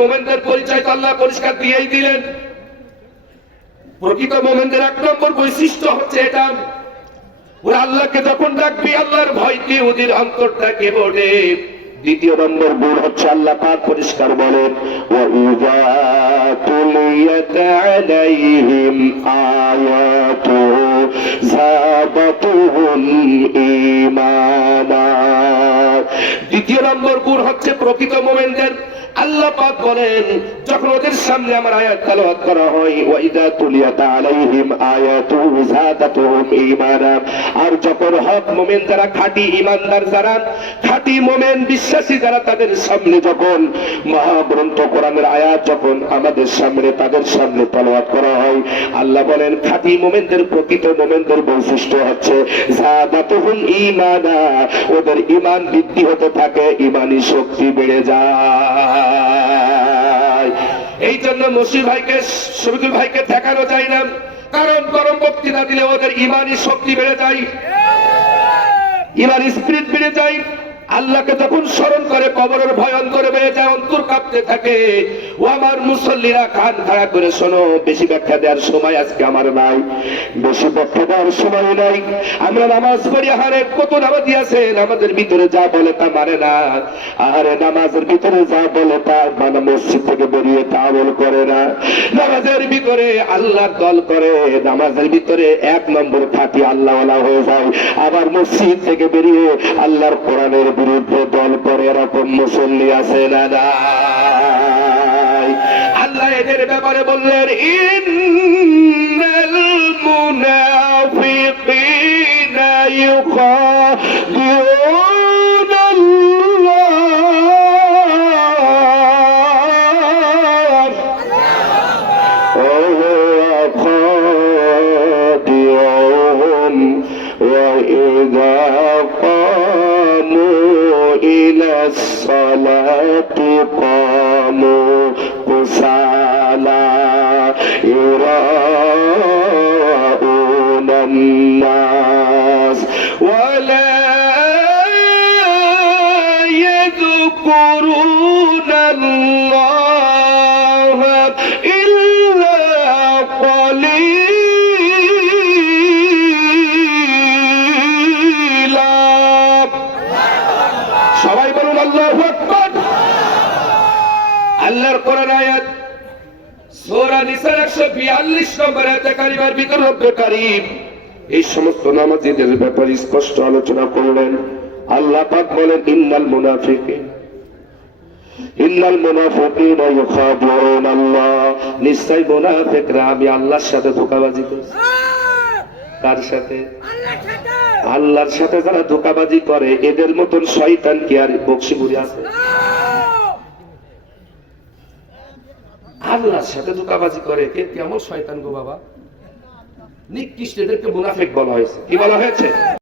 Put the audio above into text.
মুমিনদের পরিচয় তো আল্লাহ পরিষ্কার দিয়েই দিলেন। প্রকৃত মুমিনদের এক নম্বর বৈশিষ্ট্য হচ্ছে এটা, ওরা আল্লাহকে যখন ডাকবি আল্লাহর ভয়তে ওদের অন্তরটাকে বলে। দ্বিতীয় নম্বর গুণ হচ্ছে আল্লাহ পাক পরিষ্কার বলেন, ওয়াইযা তুলিয়াত আলাইহিম আয়াতুহু যাদাতুহুম ঈমানা। দ্বিতীয় নম্বর গুণ হচ্ছে প্রকৃত মুমিনদের, আল্লাহ পাক বলেন যখন ওদের সামনে আমার আয়াত তেলাওয়াত করা হয়, ওয়াইদা তুলিয়াত আলাইহিম আয়াতুহু যাদাতুহুম ঈমানা, আর যখন হক মুমিন যারা, খাঁটি ঈমানদার যারা, খাঁটি মুমিন বিশ্বাসী যারা, তাদের সামনে যখন মহাগ্রন্থ কোরআনের আয়াত যখন আমাদের সামনে তাদের সামনে তেলাওয়াত করা হয়, আল্লাহ বলেন খাঁটি মুমিনদের, প্রকৃত মুমিনদের বৈশিষ্ট্য হচ্ছে যাদাতুহুম ঈমানা, ওদের ঈমান বৃদ্ধি হতে থাকে, ঈমানি শক্তি বেড়ে যায়। এই জন্য মুসলিম ভাইকে, শফিকুল ভাইকে দেখানো যায় না, কারণ গরম বক্তৃতা দিলে ওদের ঈমানি শক্তি বেড়ে যায়, ঈমানি স্পিরিট বেড়ে যায়। আল্লাহকে যখন স্মরণ করে কবরের ভয়ঙ্কর বেড়ে যায়, অন্তর কাঁপতে থাকে। ও আমার মুসল্লিরা, কান খাড়া করে শোনো, বেশি ব্যাখ্যা দেওয়ার সময় আজকে আমার নাই, বেশি ব্যাখ্যা দেওয়ার সময় নাই। আমরা নামাজ পড়ি, আরে কত নামাজি আছে নামাজের ভিতরে যা বলে তা মানে না, আরে নামাজের ভিতরে যা বলে তা মানে, মসজিদ থেকে বেরিয়ে তা আমল করে না। নামাজের ভিতরে আল্লাহর দল করে, নামাজের ভিতরে এক নম্বর খাঁটি আল্লাহওয়ালা হয়ে যায়, আবার মসজিদ থেকে বেরিয়ে আল্লাহর কোরআনের বিরুদ্ধে দল করে, এরকম মুসল্লি আছে না নাই? আল্লাহ এদের ব্যাপারে বললেন, ইন্নাল মুনাফিকিনা ইউখাদিউনা আল্লাহ ওয়া হুয়া খাদিউহুম ওয়া ইযা الصلاة قاموا كسالى يراءون الناس ولا يذكرون الله إلا قليلا। সবাই বলুন আল্লাহু আকবার। আল্লাহর কোরআন আয়াত সূরা নিসার 142 নম্বর আয়াতে কারিমার ভিতর রব্বে কারীম এই সমস্ত নামাজীদের ব্যাপারে স্পষ্ট আলোচনা করলেন। আল্লাহ পাক বলেন, ইন্নাল মুনাফিকিনা ইউখাদিউনা আল্লাহ, নিশ্চয় মুনাফিকরা আমি আল্লাহর সাথে ধোঁকাবাজি করছে। কার সাথে? আল্লাহর সাথে যারা ধোঁকাবাজি করে, এদের মতন শয়তান কি আর বকশিপুরে আছে? আল্লাহর সাথে ধোঁকাবাজি করে কে কেমন শয়তান গো বাবা? নিকৃষ্ট, এদেরকে মুনাফিক বলা হয়েছে। কি বলা হয়েছে?